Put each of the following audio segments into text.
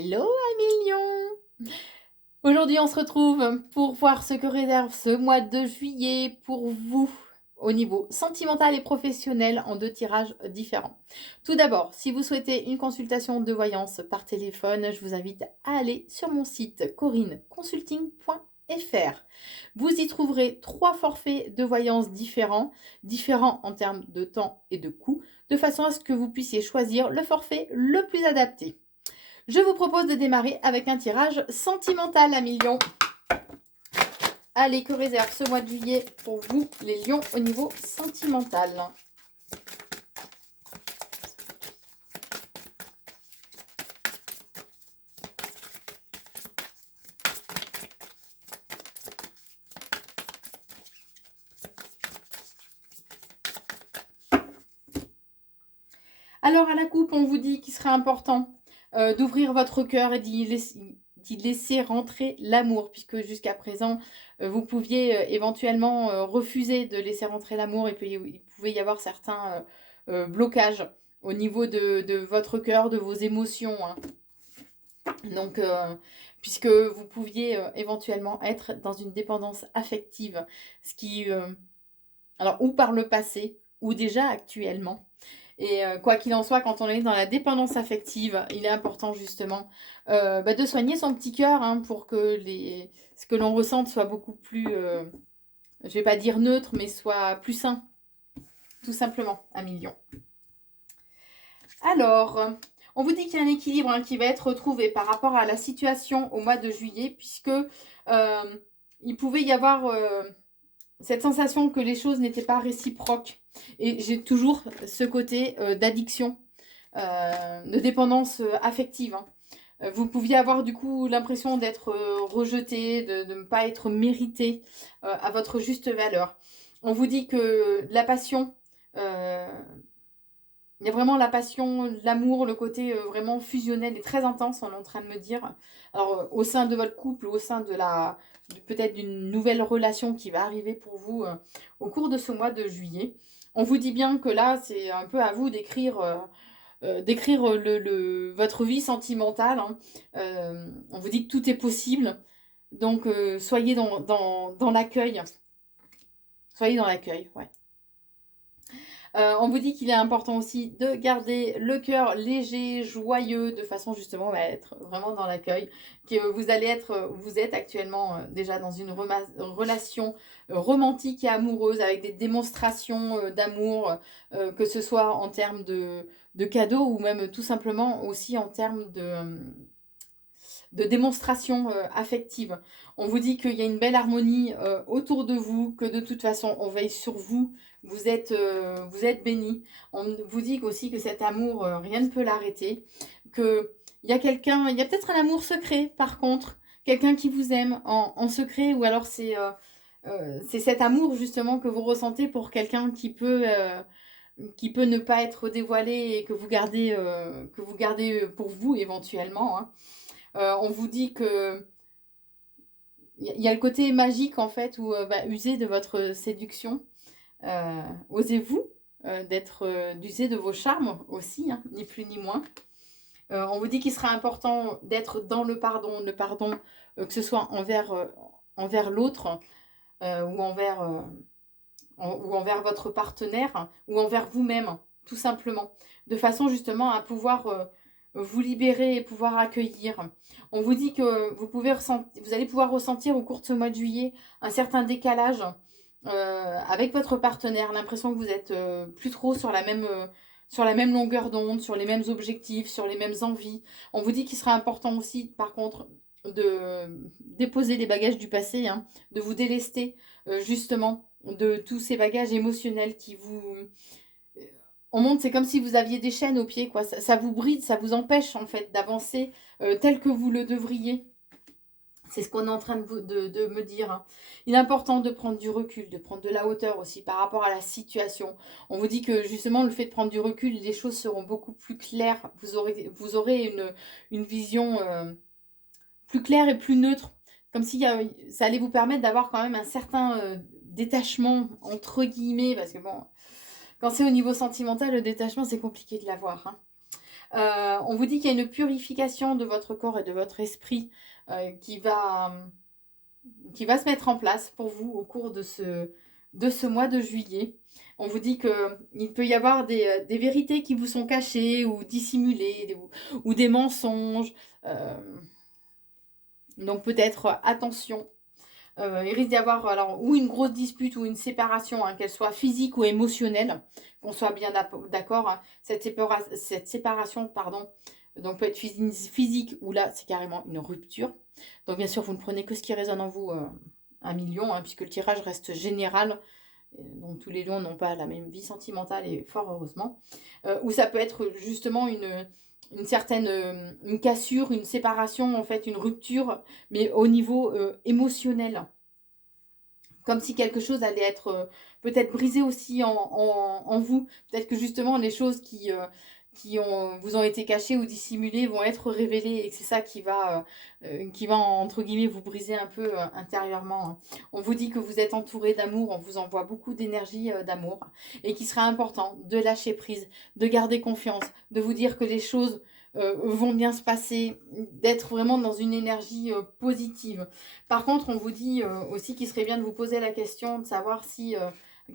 Hello Amélien! Aujourd'hui on se retrouve pour voir ce que réserve ce mois de juillet pour vous au niveau sentimental et professionnel en 2 tirages différents. Tout d'abord, si vous souhaitez une consultation de voyance par téléphone, je vous invite à aller sur mon site corinneconsulting.fr. Vous y trouverez 3 forfaits de voyance différents en termes de temps et de coût, de façon à ce que vous puissiez choisir le forfait le plus adapté. Je vous propose de démarrer avec un tirage sentimental à millions. Allez, que réserve ce mois de juillet pour vous, les lions, au niveau sentimental? Alors, à la coupe, on vous dit qu'il serait important d'ouvrir votre cœur et d'y laisser rentrer l'amour, puisque jusqu'à présent, vous pouviez éventuellement refuser de laisser rentrer l'amour, et puis il pouvait y avoir certains blocages au niveau de votre cœur, de vos émotions, hein. Donc, puisque vous pouviez éventuellement être dans une dépendance affective, ce qui, alors, ou par le passé, ou déjà actuellement. Et quoi qu'il en soit, quand on est dans la dépendance affective, il est important justement de soigner son petit cœur, hein, pour que ce que l'on ressente soit beaucoup plus, je vais pas dire neutre, mais soit plus sain, tout simplement, à million. Alors, on vous dit qu'il y a un équilibre, hein, qui va être retrouvé par rapport à la situation au mois de juillet, puisque il pouvait y avoir cette sensation que les choses n'étaient pas réciproques. Et j'ai toujours ce côté d'addiction, de dépendance affective, hein. Vous pouviez avoir du coup l'impression d'être rejeté, de ne pas être mérité à votre juste valeur. On vous dit que la passion, euh, il y a vraiment la passion, l'amour, le côté vraiment fusionnel et très intense, on est en train de me dire. Alors, au sein de votre couple, au sein peut-être d'une nouvelle relation qui va arriver pour vous au cours de ce mois de juillet. On vous dit bien que là, c'est un peu à vous d'écrire votre vie sentimentale, hein. On vous dit que tout est possible. Donc, soyez dans l'accueil. Soyez dans l'accueil, ouais. On vous dit qu'il est important aussi de garder le cœur léger, joyeux, de façon justement à être vraiment dans l'accueil. Que vous êtes actuellement déjà dans une relation romantique et amoureuse avec des démonstrations d'amour, que ce soit en termes de cadeaux ou même tout simplement aussi en termes de démonstration affective. On vous dit qu'il y a une belle harmonie autour de vous, que de toute façon on veille sur vous, vous êtes bénis. On vous dit aussi que cet amour, rien ne peut l'arrêter, que il y a quelqu'un, il y a peut-être un amour secret par contre, quelqu'un qui vous aime en secret, ou alors c'est cet amour justement que vous ressentez pour quelqu'un qui peut ne pas être dévoilé et que vous gardez pour vous éventuellement, hein. On vous dit que il y a le côté magique en fait, où usez de votre séduction. Osez-vous d'user de vos charmes aussi, hein, ni plus ni moins. On vous dit qu'il sera important d'être dans le pardon, que ce soit envers l'autre, ou envers votre partenaire, ou envers vous-même, tout simplement, de façon justement à pouvoir vous libérer et pouvoir accueillir. On vous dit que vous allez pouvoir ressentir au cours de ce mois de juillet un certain décalage avec votre partenaire, l'impression que vous êtes plus trop sur la même longueur d'onde, sur les mêmes objectifs, sur les mêmes envies. On vous dit qu'il sera important aussi, par contre, de déposer les bagages du passé, hein, de vous délester justement de tous ces bagages émotionnels qui vous... On monte, c'est comme si vous aviez des chaînes aux pieds, quoi. Ça vous bride, ça vous empêche en fait d'avancer tel que vous le devriez. C'est ce qu'on est en train de me dire, hein. Il est important de prendre du recul, de prendre de la hauteur aussi par rapport à la situation. On vous dit que justement le fait de prendre du recul, les choses seront beaucoup plus claires. Vous aurez une vision plus claire et plus neutre. Comme si ça allait vous permettre d'avoir quand même un certain détachement, entre guillemets, parce que bon, quand c'est au niveau sentimental, le détachement, c'est compliqué de l'avoir, hein. On vous dit qu'il y a une purification de votre corps et de votre esprit qui va se mettre en place pour vous au cours de ce mois de juillet. On vous dit qu'il peut y avoir des vérités qui vous sont cachées ou dissimulées ou des mensonges. Donc peut-être attention. Il risque d'y avoir alors, ou une grosse dispute ou une séparation, hein, qu'elle soit physique ou émotionnelle, qu'on soit bien d'accord. Hein. Cette séparation, pardon, donc peut être physique ou là, c'est carrément une rupture. Donc bien sûr, vous ne prenez que ce qui résonne en vous, 1 million, hein, puisque le tirage reste général. Donc tous les lions n'ont pas la même vie sentimentale et fort heureusement. Ou ça peut être justement une certaine une cassure, une séparation, en fait, une rupture, mais au niveau émotionnel. Comme si quelque chose allait être peut-être brisé aussi en vous. Peut-être que justement les choses qui vous ont été cachées ou dissimulées vont être révélées et que c'est ça qui va, entre guillemets, vous briser un peu intérieurement. On vous dit que vous êtes entouré d'amour, on vous envoie beaucoup d'énergie d'amour et qu'il sera important de lâcher prise, de garder confiance, de vous dire que les choses vont bien se passer, d'être vraiment dans une énergie positive. Par contre, on vous dit aussi qu'il serait bien de vous poser la question de savoir si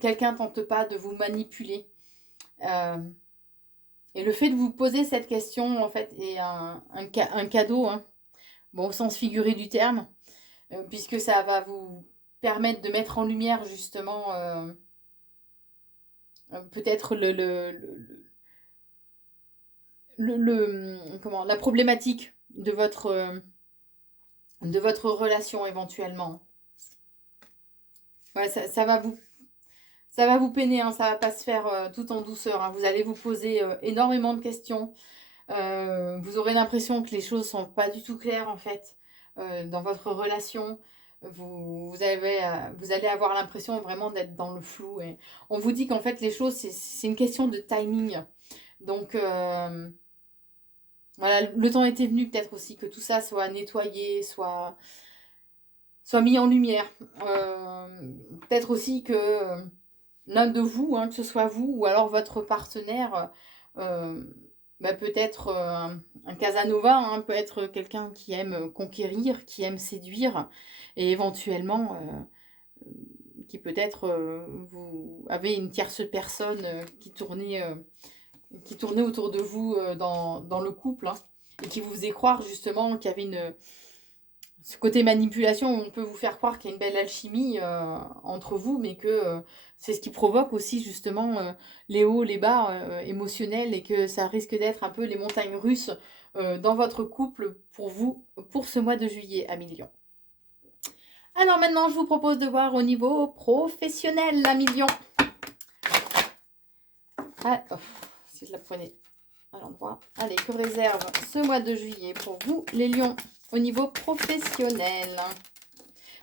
quelqu'un tente pas de vous manipuler. Et le fait de vous poser cette question, en fait, est un cadeau, hein, bon, au sens figuré du terme, puisque ça va vous permettre de mettre en lumière, justement, peut-être la problématique de votre relation, éventuellement. Ouais, ça va vous peiner, hein, ça va pas se faire tout en douceur. Hein. Vous allez vous poser énormément de questions. Vous aurez l'impression que les choses sont pas du tout claires en fait dans votre relation. Vous allez avoir l'impression vraiment d'être dans le flou. Et on vous dit qu'en fait les choses c'est une question de timing. Donc voilà, le temps était venu peut-être aussi que tout ça soit nettoyé, soit mis en lumière. Peut-être aussi que l'un de vous, hein, que ce soit vous ou alors votre partenaire, peut-être un Casanova, hein, peut être quelqu'un qui aime conquérir, qui aime séduire, et éventuellement qui peut-être vous avez une tierce personne qui tournait autour de vous dans le couple, hein, et qui vous faisait croire justement qu'il y avait ce côté manipulation où on peut vous faire croire qu'il y a une belle alchimie entre vous, mais que c'est ce qui provoque aussi justement les hauts, les bas émotionnels et que ça risque d'être un peu les montagnes russes dans votre couple pour vous, pour ce mois de juillet à Million. Alors maintenant, je vous propose de voir au niveau professionnel à Million. Ah, si je la prenais à l'endroit. Allez, que réserve ce mois de juillet pour vous, les lions, au niveau professionnel?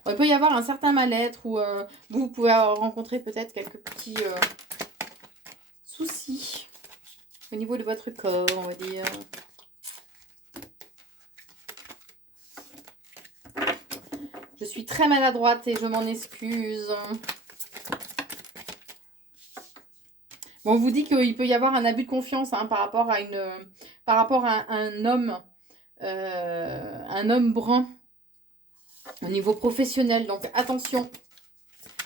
Il peut y avoir un certain mal-être ou vous pouvez rencontrer peut-être quelques petits soucis au niveau de votre corps, on va dire. Je suis très maladroite et je m'en excuse. Bon, on vous dit qu'il peut y avoir un abus de confiance hein, par rapport à un homme brun au niveau professionnel. Donc attention,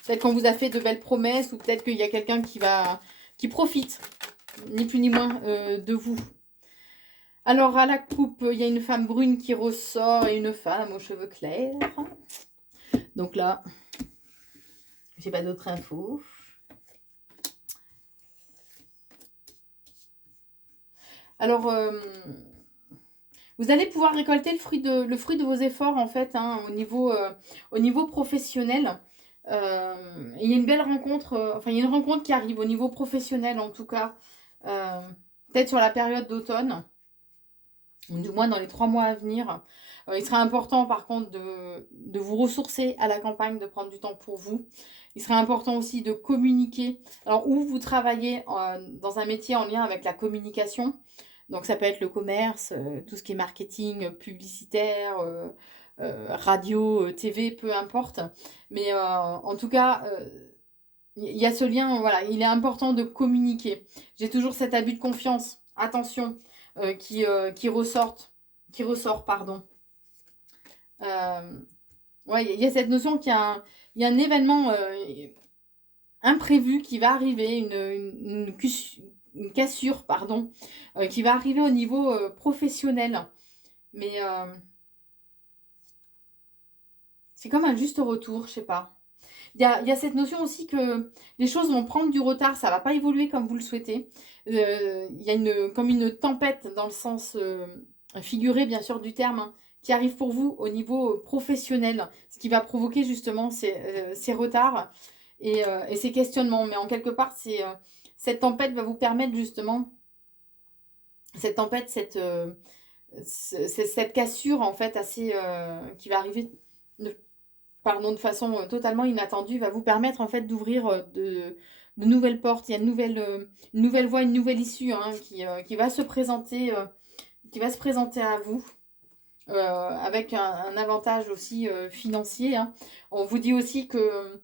peut-être qu'on vous a fait de belles promesses ou peut-être qu'il y a quelqu'un qui profite, ni plus ni moins, de vous. Alors à la coupe, il y a une femme brune qui ressort et une femme aux cheveux clairs. Donc là, j'ai pas d'autres infos. Alors, vous allez pouvoir récolter le fruit de vos efforts, en fait, hein, au niveau professionnel. Il y a une belle rencontre, il y a une rencontre qui arrive au niveau professionnel, en tout cas, peut-être sur la période d'automne, ou du moins dans les 3 mois à venir. Il sera important, par contre, de vous ressourcer à la campagne, de prendre du temps pour vous. Il serait important aussi de communiquer. Alors, où vous travaillez dans un métier en lien avec la communication. Donc, ça peut être le commerce, tout ce qui est marketing, publicitaire, radio, TV, peu importe. Mais en tout cas, il y a ce lien, voilà, il est important de communiquer. J'ai toujours cet abus de confiance. Attention, qui ressort, pardon. Ouais, il y a cette notion qu'il y a un événement imprévu qui va arriver, une cassure, pardon, qui va arriver au niveau professionnel. Mais c'est comme un juste retour, je sais pas. Il y a cette notion aussi que les choses vont prendre du retard, ça va pas évoluer comme vous le souhaitez. Il y a comme une tempête dans le sens figuré, bien sûr, du terme, hein, qui arrive pour vous au niveau professionnel, ce qui va provoquer justement ces retards et ces questionnements. Mais en quelque part, cette tempête va vous permettre justement, cette tempête, cette cassure en fait assez qui va arriver de façon totalement inattendue, va vous permettre en fait d'ouvrir de nouvelles portes. Il y a une nouvelle voie, une nouvelle issue hein, qui va se présenter, à vous. Avec un avantage aussi financier. Hein. On vous dit aussi que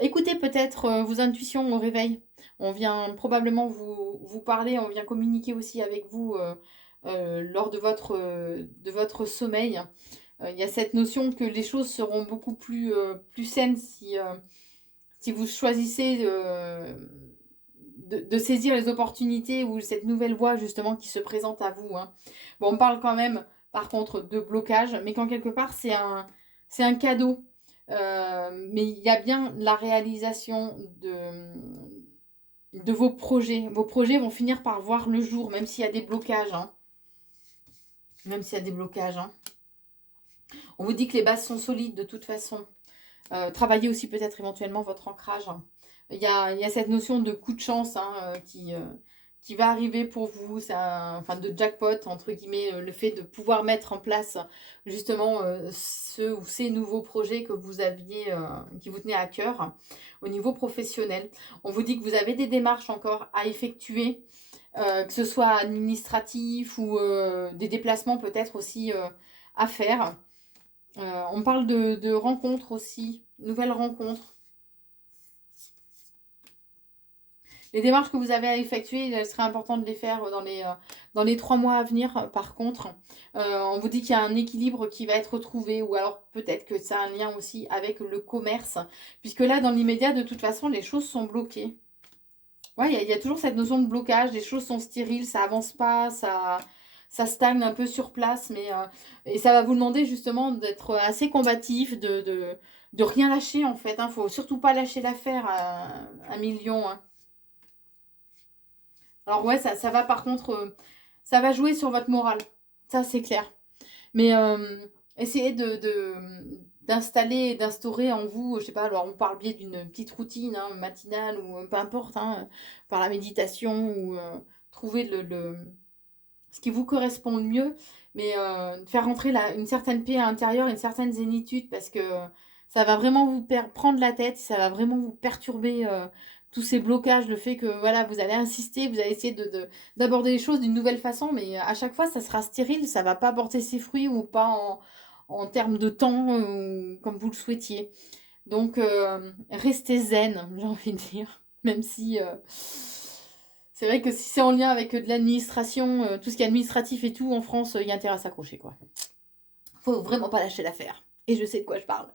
écoutez peut-être vos intuitions au réveil. On vient probablement vous parler, on vient communiquer aussi avec vous lors de votre sommeil. Il y a cette notion que les choses seront beaucoup plus saines si vous choisissez de saisir les opportunités ou cette nouvelle voie justement qui se présente à vous. Hein. Bon, on parle quand même par contre de blocage, mais quand quelque part c'est un cadeau. Mais il y a bien la réalisation de vos projets. Vos projets vont finir par voir le jour, même s'il y a des blocages. Hein. Même s'il y a des blocages. Hein. On vous dit que les bases sont solides de toute façon. Travaillez aussi peut-être éventuellement votre ancrage. Hein. Il y a cette notion de coup de chance hein, qui va arriver pour vous, enfin de jackpot, entre guillemets, le fait de pouvoir mettre en place justement ce ou ces nouveaux projets que vous aviez, qui vous tenaient à cœur au niveau professionnel. On vous dit que vous avez des démarches encore à effectuer, que ce soit administratif ou des déplacements peut-être aussi à faire. On parle de rencontres aussi, nouvelles rencontres. Les démarches que vous avez à effectuer, il serait important de les faire dans les 3 mois à venir. Par contre, on vous dit qu'il y a un équilibre qui va être trouvé ou alors peut-être que ça a un lien aussi avec le commerce. Puisque là, dans l'immédiat, de toute façon, les choses sont bloquées. Ouais, il y a toujours cette notion de blocage. Les choses sont stériles, ça avance pas, ça stagne un peu sur place. Et ça va vous demander justement d'être assez combatif, de rien lâcher en fait. Hein. Faut surtout pas lâcher l'affaire à million. Hein. Alors ouais, ça va par contre, ça va jouer sur votre morale. Ça, c'est clair. Mais essayez d'installer et d'instaurer en vous, je sais pas, alors on parle bien d'une petite routine hein, matinale ou peu importe, hein, par la méditation ou trouver ce qui vous correspond le mieux, mais faire rentrer une certaine paix à l'intérieur, une certaine zénitude parce que ça va vraiment vous prendre la tête, ça va vraiment vous perturber tous ces blocages, le fait que voilà, vous allez insister, vous allez essayer d'aborder les choses d'une nouvelle façon, mais à chaque fois, ça sera stérile, ça va pas porter ses fruits ou pas en termes de temps comme vous le souhaitiez. Donc, restez zen, j'ai envie de dire, même si c'est vrai que si c'est en lien avec de l'administration, tout ce qui est administratif et tout, en France, il y a intérêt à s'accrocher, quoi. Faut vraiment pas lâcher l'affaire. Et je sais de quoi je parle.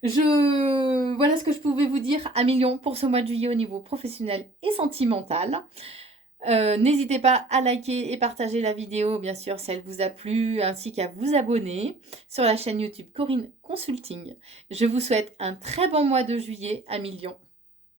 Voilà ce que je pouvais vous dire à million pour ce mois de juillet au niveau professionnel et sentimental. N'hésitez pas à liker et partager la vidéo, bien sûr, si elle vous a plu, ainsi qu'à vous abonner sur la chaîne YouTube Corinne Consulting. Je vous souhaite un très bon mois de juillet à million.